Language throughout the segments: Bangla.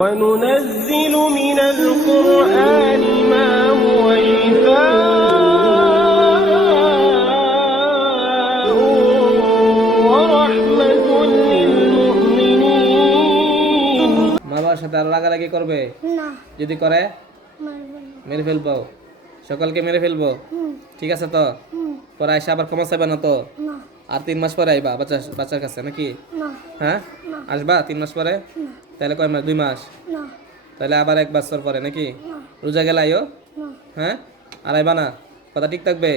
وننزل من القرآن ما هو شفاء ورحمة للمؤمنين মা বাবার সাথে আরো রাগারাগি করবে না যদি করে মারব না মেরে ফেলবো সকলকে মেরে ফেলবো হুম ঠিক আছে তো হুম পরে আইসা আবার ক্ষমা চাইবে না তো না আর তিন মাস পরে আইবা বাচ্চা বাচ্চার কাছে নাকি না হ্যাঁ আসবা তিন মাস পরে না তাহলে কয় মাস দুই মাস? তাহলে আবার এক বছর পরে নাকি? রোজা গেলে আইও হ্যাঁ? আর আইবা না? কথা ঠিক থাকবে?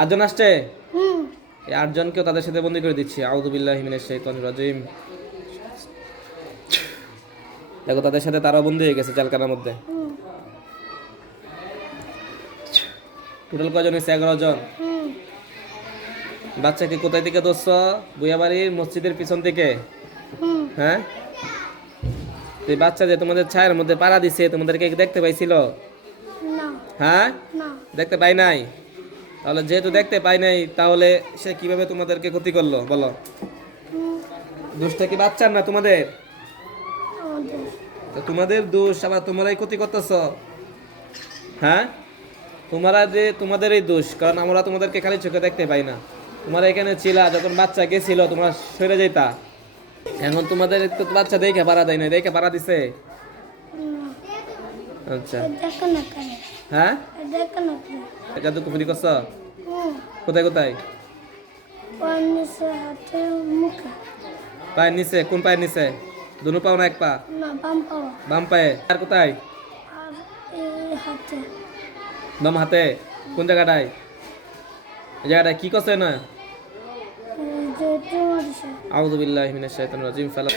আটজন আসছে? এই আটজনকেও তাদের সাথে বন্দি করে দিচ্ছি। আউদুবিল্লাহ হিমিনের রাজিম। দেখো তাদের সাথে তারাও বন্দি হয়ে গেছে চালকানার মধ্যে। টোটাল কজন হয়েছে? এগারো জন বাচ্চাকে কোথায় থেকে ধরছ? বুয়াবাড়ির মসজিদের পিছন থেকে? হ্যাঁ? এই বাচ্চা যে তোমাদের ছায়ের মধ্যে পাড়া দিছে তোমাদেরকে দেখতে পাইছিল? হ্যাঁ? দেখতে পাই নাই? তাহলে যেহেতু দেখতে পাই নাই তাহলে সে কীভাবে তোমাদেরকে ক্ষতি করল? বলো। দোষটা কি বাচ্চার না তোমাদের? তোমাদের দোষ আবার তোমরাই ক্ষতি করতেছ। হ্যাঁ? তোমরা যে তোমাদের এই দোষ কারণ আমরা তোমাদেরকে খালি চোখে দেখতে পাই না। তোমরা এখানে ছিলা যখন বাচ্চা গেছিল তোমরা সরে যাইতা। এখন তোমাদের তো বাচ্চা দেখে পারা দেয় না দেখে পারা দিছে? আচ্ছা। হ্যাঁ? জাদু কুফুরি করছ? কোথায় কোথায়? পায়ের নিচে, কোন পায়ের নিচে? দুনো পাও না এক পা? বাম পায়ে। আর কোথায়? বাম হাতে। কোন জায়গাটায়? জায়গাটায় কি করছে না? এই যে মিনাশ শাইতানির রাজিম ফালা।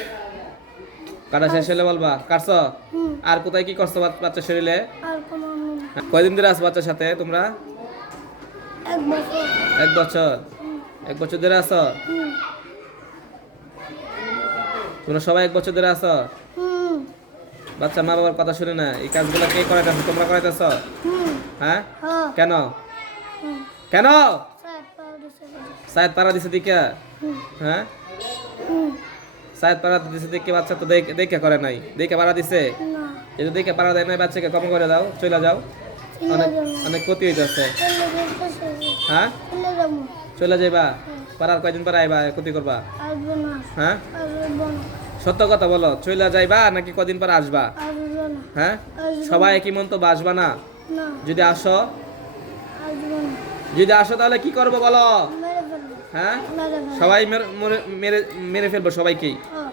কাটা শেষ হলে বলবা কাটছ? আর কোথায় কি করছ বাচ- বাচ্চার শরীরে? হ্যাঁ, কয়দিন ধরে আছো বাচ্চার সাথে তোমরা? এক বছর। এক বছর? এক বছর ধরে আছো? তোমরা সবাই এক বছর ধরে আছো? বাচ্চা মা বাবার কথা শুনে না এই কাজগুলো কে করাইতেছো? তোমরা করাইতেছো? হ্যাঁ? হ্যাঁ। কেন? কেন? দিছে। পাড়া দিছে দিকে? হ্যাঁ? পাড়া দিছে দেখে বাচ্চা তো দেখে করে নাই। দেখে পাড়া দিছে? যদি দেখে পাড়া দেয় নাই বাচ্চাকে কম করে দাও চলে যাও। অনেক অনেক ক্ষতি হইতেছে। হ্যাঁ চলে যাইবা? পাড়ার কয়দিন পরে আইবা? ক্ষতি করবা? হ্যাঁ? সত্য কথা বলো চলে যাইবা নাকি কদিন পর আসবা? হ্যাঁ? সবাই একই মন্তব্য আসবা না? না। যদি আসো। যদি আসো তাহলে কি করব বলো? হ্যাঁ? সবাই মেরে- মেরে মেরে ফেলব সবাইকেই হ্যাঁ।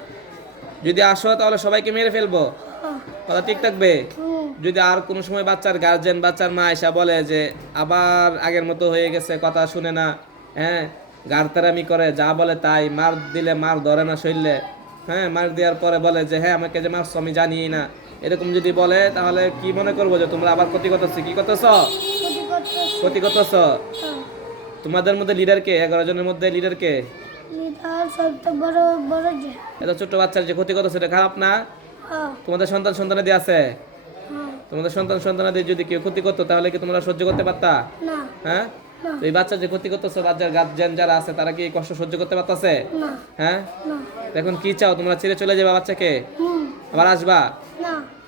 যদি আসো তাহলে সবাইকে মেরে ফেলব। হ্যাঁ। কথা ঠিক থাকবে? যদি আর কোনো সময় বাচ্চার গার্জেন বাচ্চার মা এসা বলে যে আবার আগের মতো হয়ে গেছে কথা শুনে না। হ্যাঁ? গারতারামি করে যা বলে তাই। মার দিলে মার ধরে না শরীরে। হ্যাঁ? মার দেওয়ার পরে বলে যে হ্যাঁ আমাকে যে মারছো আমি জানি না। এরকম যদি বলে তাহলে কি মনে করব যে তোমরা আবার ক্ষতি করতেছ? কি করতেছ? ক্ষতি করতেছে। তোমাদের মধ্যে লিডার কে? এগারো জনের মধ্যে লিডার কে? লিডার সবচেয়ে বড় বড় যে। এত ছোট্ট বাচ্চার যে ক্ষতি করতেছে এটা খারাপ না? হ্যাঁ। তোমাদের সন্তান সন্তানাদি আছে? হ্যাঁ। তোমাদের সন্তান সন্তানাদি যদি কেউ ক্ষতি করতো তাহলে কি তোমরা সহ্য করতে পারতা? হ্যাঁ? এই বাচ্চা যে ক্ষতি করতেছে বাচ্চার গার্জেন যারা আছে তারা কি এই কষ্ট সহ্য করতে পারতেছে? হ্যাঁ? এখন কি চাও? তোমরা ছেড়ে চলে যাবে বাচ্চাকে? আবার আসবা?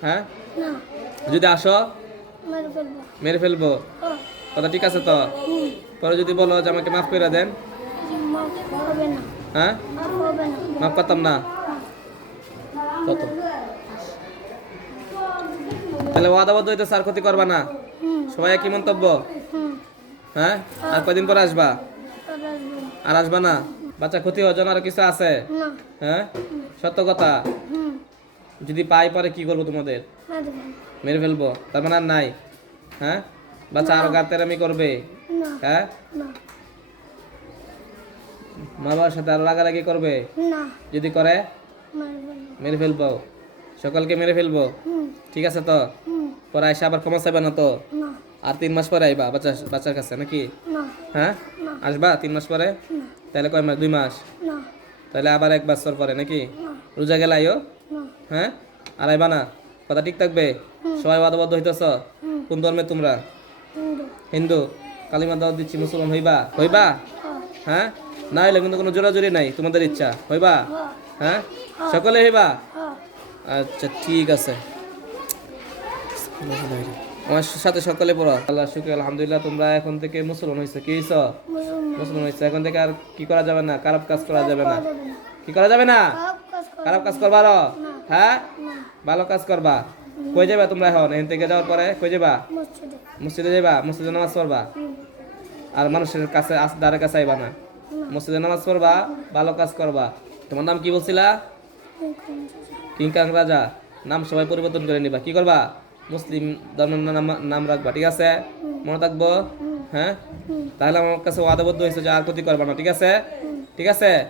হ্যাঁ? যদি আসো মেরে ফেলব। হ্যাঁ। কথা ঠিক আছে তো? পরে যদি বলো যে আমাকে মাফ করে দেন। হ্যাঁ? মাফ করতাম না? কত? তাহলে ওয়াদাবদ্ধ হইতে স্যার ক্ষতি করবা না? সবাই একই মন্তব্য? হ্যাঁ? আর কয়দিন পরে আসবা? আর আসব না। বাচ্চা ক্ষতি হওয়ার আরও কিছু আছে? হ্যাঁ? সত্য কথা? যদি পাই পরে কি করব তোমাদের? মেরে ফেলব? তার মানে আর নাই? হ্যাঁ? বাচ্চা আরও গাতেরামি করবে? হ্যাঁ? মা বাবার সাথে আরও রাগারাগি করবে? না। যদি করে? মেরে ফেলব। সকলকে মেরে ফেলব? ঠিক আছে তো? পরে আইসা আবার ক্ষমা চাইবে না তো? আর তিন মাস পরে আইবা বাচ্চা বাচ্চার কাছে নাকি? হ্যাঁ? আসবা তিন মাস পরে? তাহলে কয় মাস দুই মাস? তাহলে আবার এক বছর পরে নাকি? রোজা গেলে আইও? হ্যাঁ? আর আইবা না? কথা ঠিক থাকবে? সবাই বাদবদ্ধ হইতেছ? কোন ধর্মে তোমরা? হিন্দু। হিন্দু? কালিমা দাওয়াত দিচ্ছি মুসলমান হইবা? হইবা? হ্যাঁ? না হইলে কিন্তু কোনো জোরাজুরি নাই তোমাদের ইচ্ছা। হইবা? হ্যাঁ? সকলে হইবা? আচ্ছা ঠিক আছে। আমার সাথে সকালে পড়ো। আল্লাহ শুক্র আলহামদুলিল্লাহ তোমরা এখন থেকে মুসলমান হয়েছে কি হয়েছ মুসলমান হয়েছে এখন থেকে আর কি করা যাবে না? খারাপ কাজ করা যাবে না। কি করা যাবে না? খারাপ কাজ করা খারাপ কাজ করবা? হ্যাঁ? ভালো কাজ করবা। কই যাবে তোমরা এখন? এখান থেকে যাওয়ার পরে কই যাবা? মসজিদে। যাবা? মসজিদে নামাজ পড়বা? আর মানুষের কাছে আস- দ্বারের কাছে আইবা না। মসজিদে নামাজ পড়বা ভালো কাজ করবা। তোমার নাম কি বলছিলা? কিংকাং রাজা। নাম সবাই পরিবর্তন করে নিবা। কি করবা? মুসলিম ধর্মের নাম নাম রাখবা ঠিক আছে? মনে থাকব? হ্যাঁ? তাহলে আমার কাছে ওয়াদাবদ্ধ হয়েছে যে আর ক্ষতি করবা না ঠিক আছে? ঠিক আছে?